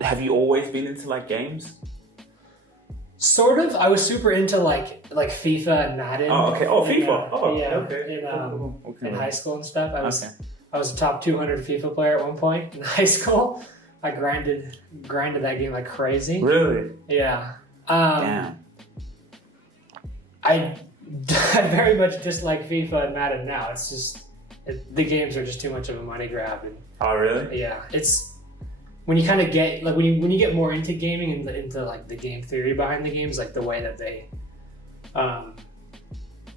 have you always been into like games? Sort of. I was super into like FIFA and Madden. Oh, okay. Oh, FIFA. Yeah. Okay. In high school and stuff. I was a top 200 FIFA player at one point in high school. I grinded that game like crazy. Really? Yeah. Damn. I very much dislike FIFA and Madden now. It's just the games are just too much of a money grab. And, oh, really? yeah. It's when you kind of get like when you get more into gaming and into like the game theory behind the games, like the way that they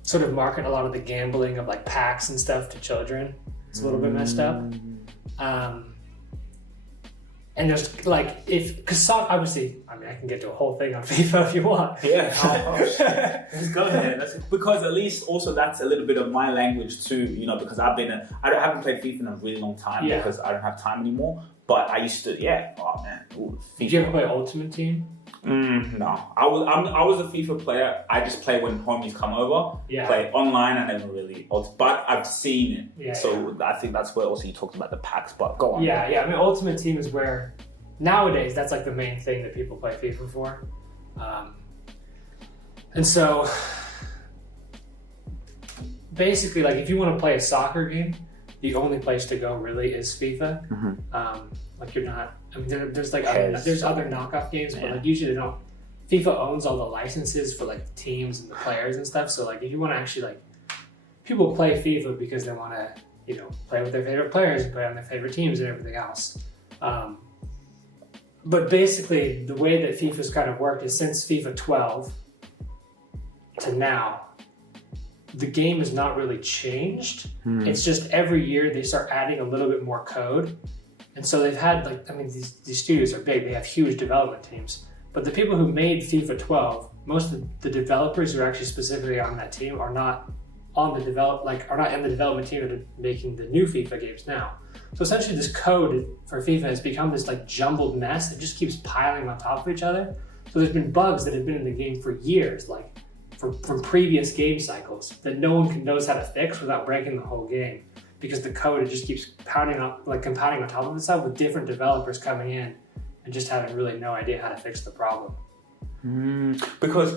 sort of market a lot of the gambling of like packs and stuff to children. It's a little bit messed up. And there's like, because obviously, I mean, I can get to a whole thing on FIFA if you want. Yeah, let's go ahead. Because at least also that's a little bit of my language too, you know, because I haven't played FIFA in a really long time because I don't have time anymore. But I used to, oh man. Ooh, FIFA. Did you ever play Ultimate Team? No, I was a FIFA player. I just play when homies come over. Yeah. Play online. I never really, but I've seen it. Yeah, so I think that's where also you talked about the packs. But go on. Yeah. I mean, Ultimate Team is where nowadays that's like the main thing that people play FIFA for, and so basically, like if you want to play a soccer game, the only place to go really is FIFA. Mm-hmm. Like you're not. I mean, there's like there's other knockoff games, but like usually they don't. FIFA owns all the licenses for like the teams and the players and stuff. So like if you want to actually like, people play FIFA because they want to play with their favorite players and play on their favorite teams and everything else. But basically, the way that FIFA's kind of worked is since FIFA 12 to now, the game has not really changed. It's just every year they start adding a little bit more code. And so they've had these studios are big, they have huge development teams. But the people who made FIFA 12, most of the developers who are actually specifically on that team are not in the development team that are making the new FIFA games now. So essentially this code for FIFA has become this like jumbled mess that just keeps piling on top of each other. So there's been bugs that have been in the game for years, like from previous game cycles that no one knows how to fix without breaking the whole game. Because the code, it just keeps compounding on top of itself with different developers coming in and just having really no idea how to fix the problem. Because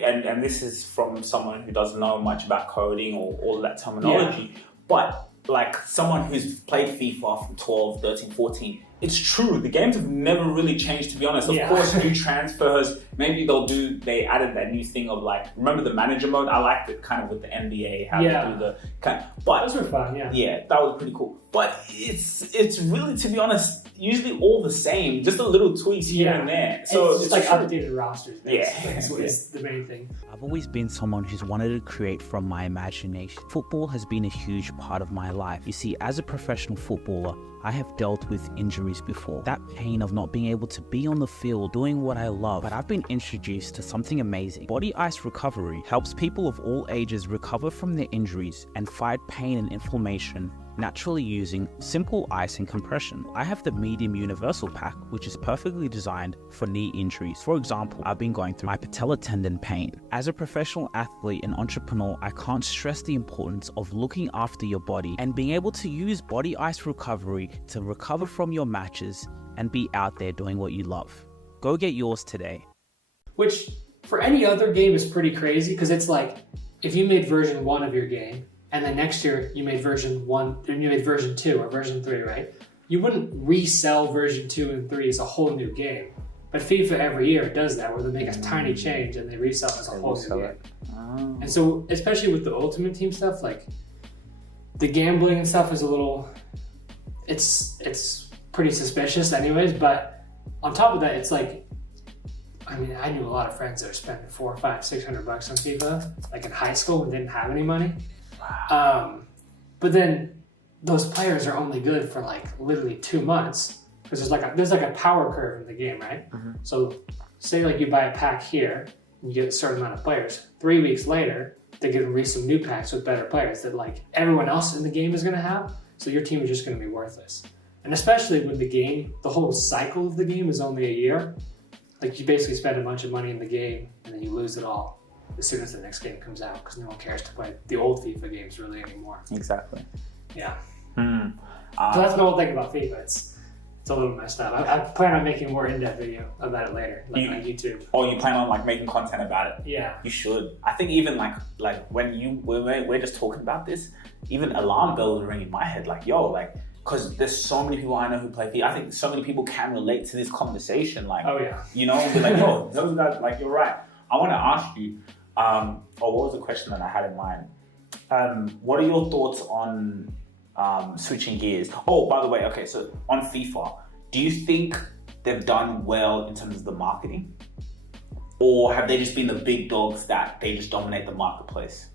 and this is from someone who doesn't know much about coding or all that terminology, but like someone who's played FIFA from 12, 13, 14, it's true, the games have never really changed, to be honest. Of course, new transfers, maybe they added that new thing of like, remember the manager mode? I liked it kind of with the NBA, how they do the kind of, but those were fun, yeah, that was pretty cool. But it's really, to be honest, usually all the same, just a little tweaks here and there. So it's just like updated rosters. It's the main thing. I've always been someone who's wanted to create from my imagination. Football has been a huge part of my life. You see, as a professional footballer, I have dealt with injuries before. That pain of not being able to be on the field doing what I love. But I've been introduced to something amazing. Body ice recovery helps people of all ages recover from their injuries and fight pain and inflammation naturally using simple ice and compression. I have the medium universal pack, which is perfectly designed for knee injuries. For example, I've been going through my patella tendon pain. As a professional athlete and entrepreneur, I can't stress the importance of looking after your body and being able to use body ice recovery to recover from your matches and be out there doing what you love. Go get yours today. Which for any other game is pretty crazy, because it's like if you made version 1 of your game and then next year you made version 1 and you made version 2 or version 3, right? You wouldn't resell version 2 and 3 as a whole new game. But FIFA every year does that, where they make a tiny change and they resell it as a whole new game. And so, especially with the Ultimate Team stuff, like the gambling and stuff is a little, it's pretty suspicious anyways, but on top of that, it's like, I mean, I knew a lot of friends that were spending $400, $500, $600 on FIFA, like in high school and didn't have any money. But then those players are only good for like literally 2 months, because there's like a power curve in the game, right? So say like you buy a pack here, and you get a certain amount of players. 3 weeks later, they give release some new packs with better players that like everyone else in the game is going to have. So your team is just going to be worthless. And especially when the whole cycle of the game is only a year, like you basically spend a bunch of money in the game and then you lose it all as soon as the next game comes out, because no one cares to play the old FIFA games really anymore. Exactly. Yeah. So that's the whole thing about FIFA. It's It's a little messed up. I plan on making a more in-depth video about it later, like on YouTube. Or you plan on like making content about it? Yeah. You should. I think even like when we're just talking about this, even alarm bells are ringing in my head. Like, yo, like, because there's so many people I know who play FIFA. I think so many people can relate to this conversation. Like, oh yeah. You know, be like, yo, those guys, like, you're right. I want to ask you, what was the question that I had in mind? What are your thoughts on switching gears? Oh, by the way, okay, so on FIFA, do you think they've done well in terms of the marketing? Or have they just been the big dogs that they just dominate the marketplace?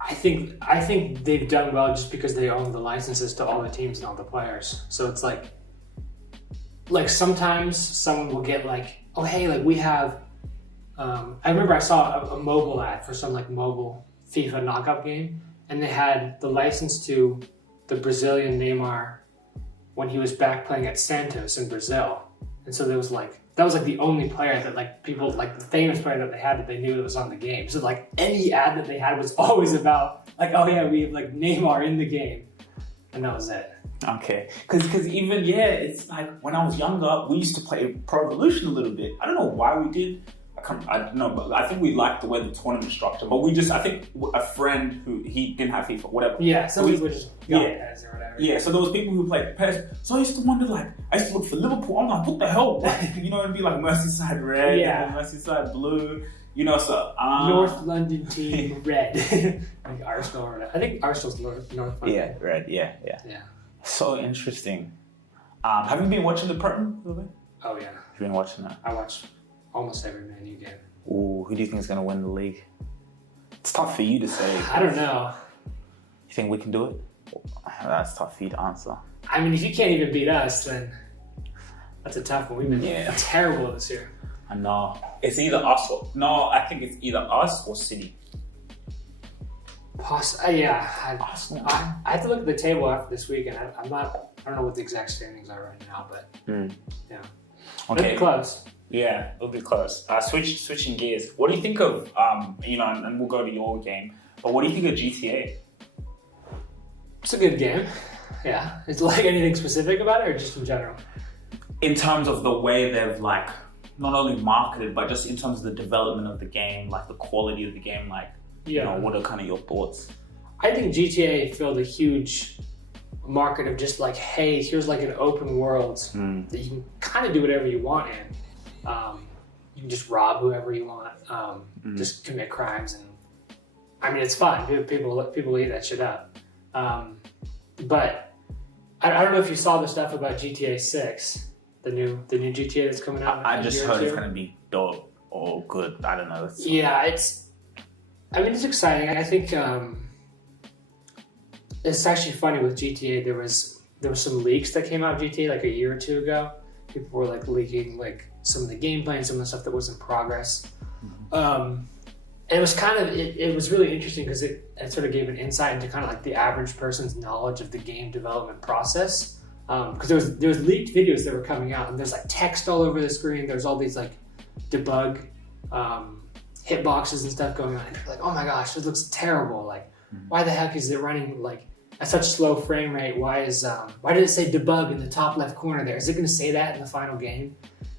I think they've done well just because they own the licenses to all the teams and all the players. So it's like sometimes someone will get like, oh hey, like we have, I remember I saw a mobile ad for some like mobile FIFA knockout game, and they had the license to the Brazilian Neymar when he was back playing at Santos in Brazil. And so that was like the only player that like people, like the famous player that they had that they knew that was on the game. So like any ad that they had was always about like, oh yeah, we have like Neymar in the game. And that was it. Okay, because even, yeah, it's like when I was younger, we used to play Pro Evolution a little bit. I don't know why we did. I don't know, but I think we liked the way the tournament structure. But we just, I think a friend who, he didn't have FIFA, whatever. Yeah, some people just got PES or whatever. Yeah, so there was people who played PES. So I used to wonder, like, I used to look for Liverpool. I'm like, what the hell? You know, it'd be like Merseyside Red, and Merseyside Blue. You know, so North London team red, like Arsenal or whatever. I think Arsenal's North London. Yeah, red. Yeah. So interesting. Have you been watching the Prem? Oh yeah. You've been watching that. I watch almost every Man U game. Ooh, who do you think is going to win the league? It's tough for you to say. I don't know. You think we can do it? That's tough for you to answer. I mean, if you can't even beat us, then that's a tough one. We've been terrible this year. I know. It's either us or... No, I think it's either us or City. Yeah. I have to look at the table after this weekend. I don't know what the exact standings are right now, but yeah. Okay. It'll be close. Yeah, it'll be close. Switching gears. What do you think of, and we'll go to your game, but what do you think of GTA? It's a good game. Yeah. Is like anything specific about it or just in general? In terms of the way they've like, not only marketed, but just in terms of the development of the game, like the quality of the game, like, you know, what are kind of your thoughts? I think GTA filled a huge market of just like, hey, here's like an open world that you can kind of do whatever you want in. You can just rob whoever you want, just commit crimes, and I mean it's fun. People eat that shit up. But I don't know if you saw the stuff about GTA 6, the new GTA that's coming out. I just heard it's gonna be dope or good. I don't know. Yeah, it's exciting. I think it's actually funny with GTA. There was some leaks that came out of GTA like a year or two ago. People were like leaking like some of the gameplay and some of the stuff that was in progress. And it was kind of, it was really interesting because it sort of gave an insight into kind of like the average person's knowledge of the game development process. Because there was leaked videos that were coming out, and there's like text all over the screen. There's all these like debug hitboxes and stuff going on. And you're like, oh my gosh, this looks terrible. Like, why the heck is it running like at such slow frame rate? Why did it say debug in the top left corner there? Is it going to say that in the final game?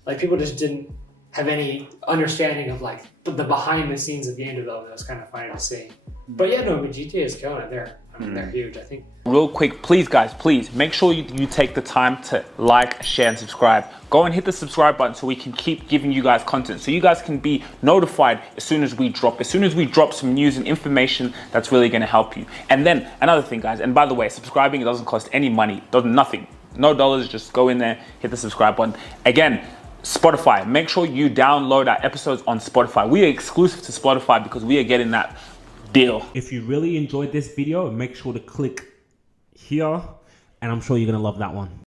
Like, people just didn't have any understanding of like the behind the scenes of game development. It was kind of funny to see. But yeah, no, but GTA is killing it. They're huge, I think. Real quick, please guys, make sure you take the time to like, share, and subscribe. Go and hit the subscribe button so we can keep giving you guys content, so you guys can be notified as soon as we drop some news and information that's really going to help you. And then another thing, guys, and by the way, subscribing, it doesn't cost any money, nothing, no dollars. Just go in there, hit the subscribe button. Again, Spotify, make sure you download our episodes on Spotify. We are exclusive to Spotify because we are getting that deal. If you really enjoyed this video, make sure to click here, and I'm sure you're gonna love that one.